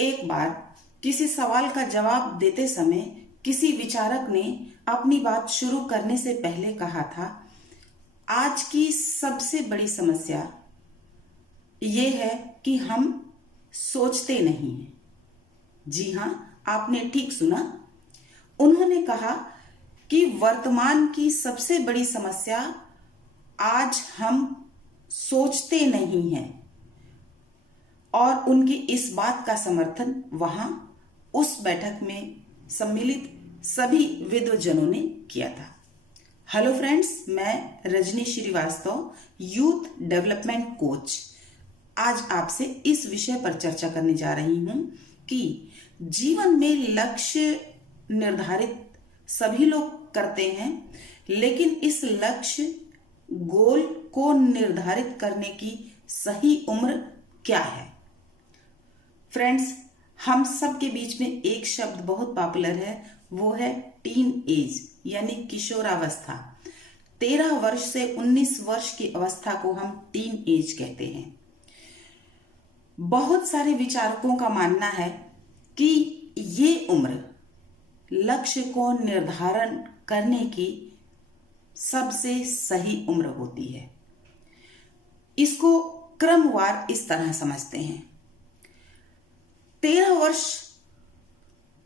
एक बार किसी सवाल का जवाब देते समय किसी विचारक ने अपनी बात शुरू करने से पहले कहा था, आज की सबसे बड़ी समस्या ये है कि हम सोचते नहीं हैं। जी हाँ, आपने ठीक सुना। उन्होंने कहा कि वर्तमान की सबसे बड़ी समस्या आज हम सोचते नहीं हैं। और उनकी इस बात का समर्थन वहां उस बैठक में सम्मिलित सभी विद्वजनों ने किया था। हेलो फ्रेंड्स, मैं Rajni Srivastava, youth development coach, आज आपसे इस विषय पर चर्चा करने जा रही हूं कि जीवन में लक्ष्य निर्धारित सभी लोग करते हैं, लेकिन इस लक्ष्य गोल को निर्धारित करने की सही उम्र क्या है। फ्रेंड्स, हम सब के बीच में एक शब्द बहुत पॉपुलर है, वो है टीन एज यानी किशोरावस्था। 13 वर्ष से 19 वर्ष की अवस्था को हम टीन एज कहते हैं। बहुत सारे विचारकों का मानना है कि ये उम्र लक्ष्य को निर्धारण करने की सबसे सही उम्र होती है। इसको क्रमवार इस तरह समझते हैं। 13 वर्ष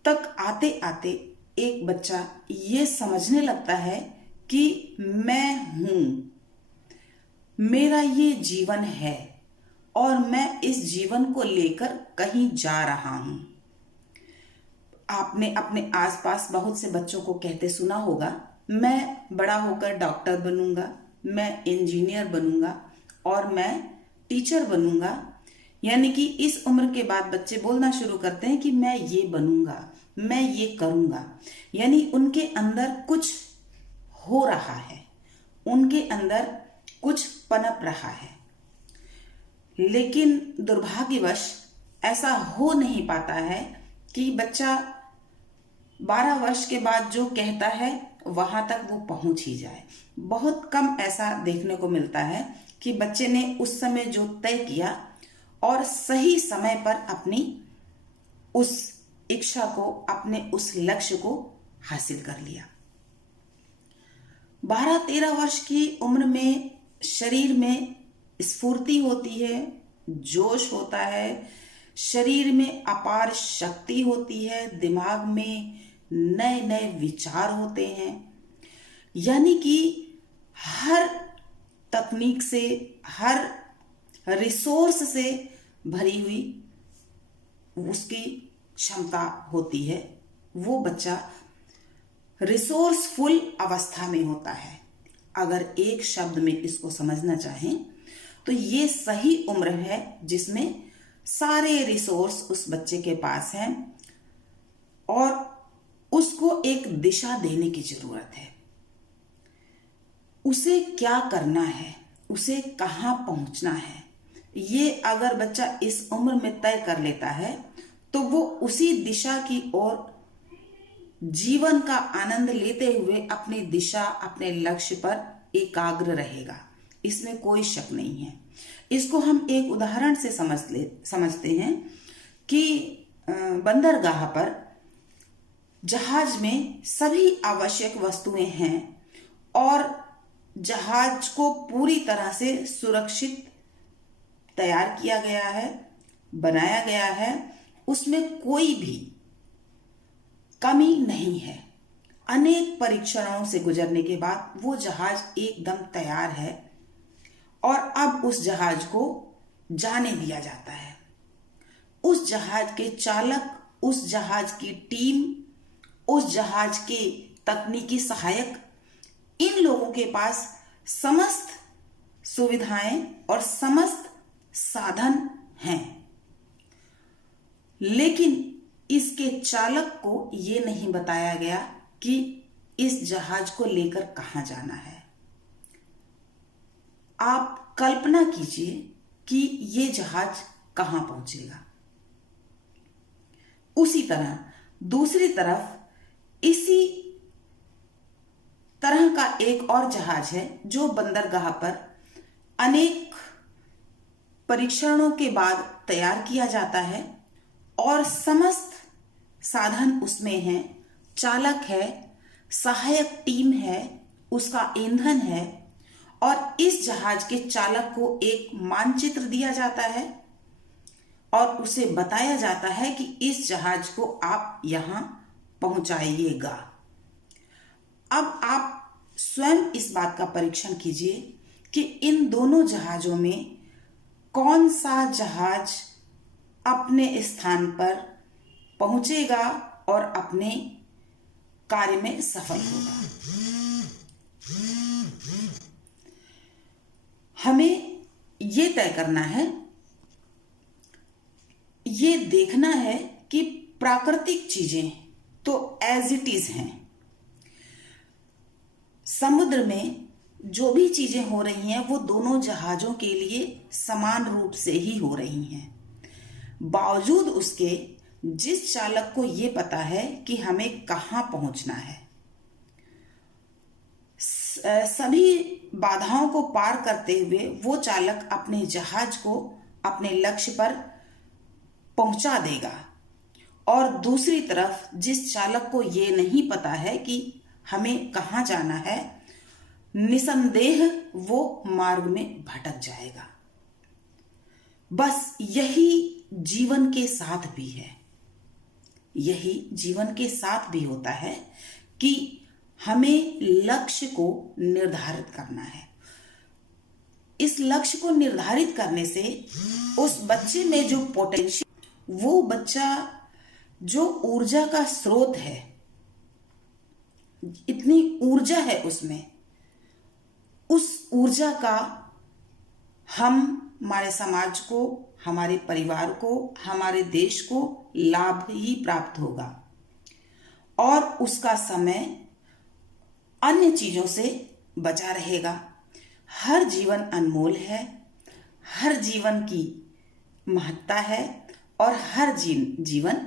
तक आते आते एक बच्चा ये समझने लगता है कि मैं हूं, मेरा ये जीवन है और मैं इस जीवन को लेकर कहीं जा रहा हूं। आपने अपने आसपास बहुत से बच्चों को कहते सुना होगा, मैं बड़ा होकर डॉक्टर बनूंगा, मैं इंजीनियर बनूंगा और मैं टीचर बनूंगा। यानी कि इस उम्र के बाद बच्चे बोलना शुरू करते हैं कि मैं ये बनूंगा, मैं ये करूंगा। यानी उनके अंदर कुछ हो रहा है, उनके अंदर कुछ पनप रहा है। लेकिन दुर्भाग्यवश ऐसा हो नहीं पाता है कि बच्चा 12 वर्ष के बाद जो कहता है वहां तक वो पहुंच ही जाए। बहुत कम ऐसा देखने को मिलता है कि बच्चे ने उस समय जो तय किया और सही समय पर अपनी उस इच्छा को, अपने उस लक्ष्य को हासिल कर लिया। 12-13 वर्ष की उम्र में शरीर में स्फूर्ति होती है, जोश होता है, शरीर में अपार शक्ति होती है, दिमाग में नए नए विचार होते हैं। यानी कि हर तकनीक से, हर रिसोर्स से भरी हुई उसकी क्षमता होती है। वो बच्चा रिसोर्सफुल अवस्था में होता है। अगर एक शब्द में इसको समझना चाहें तो ये सही उम्र है जिसमें सारे रिसोर्स उस बच्चे के पास हैं और उसको एक दिशा देने की जरूरत है। उसे क्या करना है, उसे कहाँ पहुंचना है, ये अगर बच्चा इस उम्र में तय कर लेता है तो वो उसी दिशा की ओर जीवन का आनंद लेते हुए अपनी दिशा, अपने लक्ष्य पर एकाग्र रहेगा। इसमें कोई शक नहीं है। इसको हम एक उदाहरण से समझते हैं कि बंदरगाह पर जहाज में सभी आवश्यक वस्तुएं हैं और जहाज को पूरी तरह से सुरक्षित तैयार किया गया है, बनाया गया है। उसमें कोई भी कमी नहीं है। अनेक परीक्षणों से गुजरने के बाद वो जहाज एकदम तैयार है और अब उस जहाज को जाने दिया जाता है। उस जहाज के चालक, उस जहाज की टीम, उस जहाज के तकनीकी सहायक, इन लोगों के पास समस्त सुविधाएं और समस्त साधन हैं। लेकिन इसके चालक को यह नहीं बताया गया कि इस जहाज को लेकर कहां जाना है। आप कल्पना कीजिए कि यह जहाज कहां पहुंचेगा। उसी तरह दूसरी तरफ इसी तरह का एक और जहाज है जो बंदरगाह पर अनेक परीक्षणों के बाद तैयार किया जाता है और समस्त साधन उसमें हैं। चालक है, सहायक टीम है, उसका ईंधन है, और इस जहाज के चालक को एक मानचित्र दिया जाता है और उसे बताया जाता है कि इस जहाज को आप यहां पहुंचाइएगा। अब आप स्वयं इस बात का परीक्षण कीजिए कि इन दोनों जहाजों में कौन सा जहाज अपने स्थान पर पहुंचेगा और अपने कार्य में सफल होगा। हमें ये तय करना है, ये देखना है कि प्राकृतिक चीजें तो एज इट इज हैं। समुद्र में जो भी चीजें हो रही हैं वो दोनों जहाजों के लिए समान रूप से ही हो रही हैं। बावजूद उसके जिस चालक को ये पता है कि हमें कहाँ पहुंचना है, सभी बाधाओं को पार करते हुए वो चालक अपने जहाज को अपने लक्ष्य पर पहुंचा देगा। और दूसरी तरफ जिस चालक को ये नहीं पता है कि हमें कहाँ जाना है, निसंदेह वो मार्ग में भटक जाएगा। बस यही जीवन के साथ भी है, यही जीवन के साथ भी होता है कि हमें लक्ष्य को निर्धारित करना है। इस लक्ष्य को निर्धारित करने से उस बच्चे में जो पोटेंशियल, वो बच्चा जो ऊर्जा का स्रोत है, इतनी ऊर्जा है उसमें, उस ऊर्जा का हमारे समाज को, हमारे परिवार को, हमारे देश को लाभ ही प्राप्त होगा। और उसका समय अन्य चीजों से बचा रहेगा। हर जीवन अनमोल है, हर जीवन की महत्ता है और हर जीवन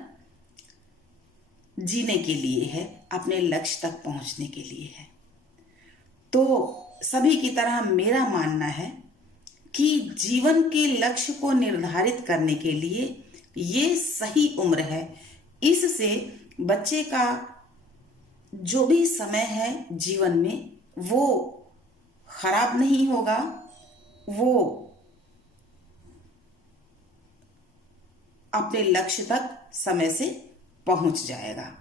जीने के लिए है, अपने लक्ष्य तक पहुंचने के लिए है। तो सभी की तरह मेरा मानना है कि जीवन के लक्ष्य को निर्धारित करने के लिए ये सही उम्र है। इससे बच्चे का जो भी समय है जीवन में वो खराब नहीं होगा, वो अपने लक्ष्य तक समय से पहुंच जाएगा।